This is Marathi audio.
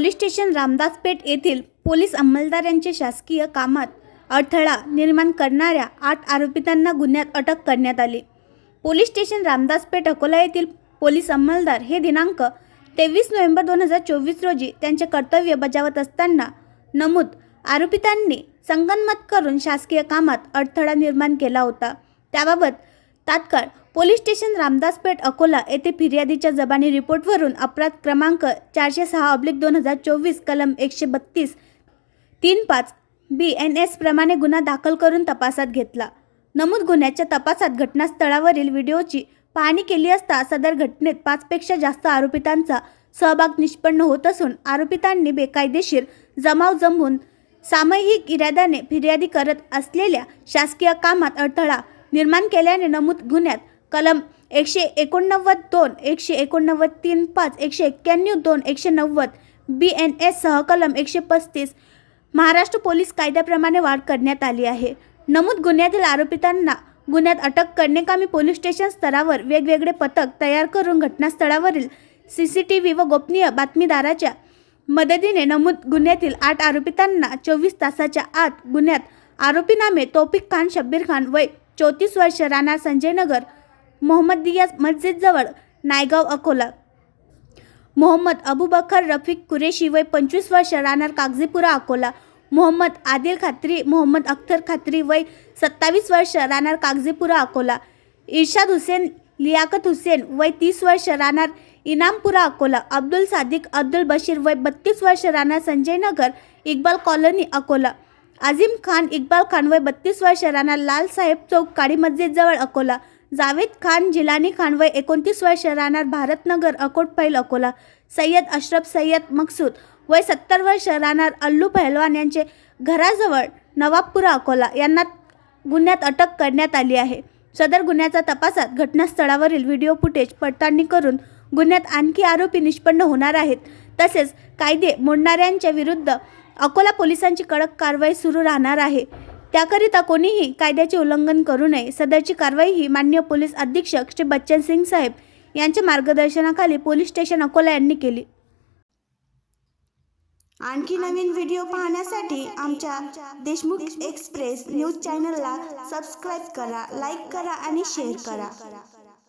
पोलीस स्टेशन रामदासपेठ येथील पोलीस अंमलदार यांचे शासकीय कामात अडथळा निर्माण करणाऱ्या 8 आरोपितांना गुन्ह्यात अटक करण्यात आली। पोलीस स्टेशन रामदासपेठ अकोला येथील पोलीस अंमलदार हे दिनांक 23 नोव्हेंबर 2024 रोजी त्यांचे कर्तव्य बजावत असताना नमूद आरोपितांनी संगनमत करून शासकीय कामात अडथळा निर्माण केला होता। त्याबाबत तात्काळ पोलीस स्टेशन रामदासपेठ अकोला येथे फिर्यादीच्या जबानी रिपोर्टवरून अपराध क्रमांक 406/2024 कलम 132 35 BNS प्रमाणे गुन्हा दाखल करून तपासात घेतला। नमूद गुन्ह्याच्या तपासात घटनास्थळावरील व्हिडिओची पाहणी केली असता सदर घटनेत 5 पेक्षा जास्त आरोपितांचा सहभाग निष्पन्न होत असून आरोपितांनी बेकायदेशीर जमाव जमवून सामूहिक इराद्याने फिर्यादी करत असलेल्या शासकीय कामात अडथळा निर्माण केल्याने नमूद गुन्ह्यात कलम 189(2), 189(3)(5), 191(2), 190 BNS सह कलम 135 महाराष्ट्र पोलीस कायद्याप्रमाणे वाढ करण्यात आली आहे। नमूद गुन्ह्यातील आरोपितांना गुन्ह्यात अटक करण्याकामी पोलीस स्टेशन स्तरावर वेगवेगळे पथक तयार करून घटनास्थळावरील CCTV व गोपनीय बातमीदाराच्या मदतीने नमूद गुन्ह्यातील 8 आरोपितांना 24 तासाच्या आत गुन्ह्यात आरोपीनामे तौफिक खान शब्बीर खान वय 34 वर्ष राहणार संजय नगर मोहम्मदिया मस्जिद जवळ नायगाव अकोला, मोहम्मद अबूबकर रफिक कुरेशी वय 25 वर्ष राहणार कागजीपुरा अकोला, मोहम्मद आदिल खात्री मोहम्मद अख्तर खात्री वय 27 वर्ष राहणार कागजीपुरा अकोला, इर्शाद हुसेन लियाकत हुसेन वय 30 वर्ष राहणार इनामपुरा अकोला, अब्दुल सादिक अब्दुल बशीर वय 32 वर्ष राहणार संजय नगर इक्बाल कॉलनी अकोला, आझिम खान इक्बाल खान वय 32 वर्ष राहणार लाल साहेब चौक काळी मस्जिद जवळ अकोला, जावेद खान जिलानी खान वय 29 वर्ष राहणार भारतनगर अकोटफैल अकोला, सय्यद अशरफ सय्यद मकसूद वय 70 वर्ष राहणार अल्लू पहलवान यांचे घराजवळ नवाबपुरा अकोला यांना गुन्ह्यात अटक करण्यात आली आहे। सदर गुन्ह्याच्या तपासात घटनास्थळावरील व्हिडिओ फुटेज पडताळणी करून गुन्ह्यात आणखी आरोपी निष्पन्न होणार आहेत। तसेच कायदे मोडणाऱ्यांच्या विरुद्ध अकोला पोलिसांची कडक कारवाई सुरू राहणार आहे। त्याकरिता कोणीही कायद्याचे उल्लंघन करू नये। सदरची कारवाई ही माननीय पोलीस अधीक्षक श्री बच्चन सिंग साहेब यांच्या मार्गदर्शनाखाली पोलीस स्टेशन अकोला यांनी केली। आणखी नवीन व्हिडिओ पाहण्यासाठी आमच्या देशमुख एक्सप्रेस न्यूज चॅनलला सबस्क्राईब करा, लाईक करा आणि शेअर करा।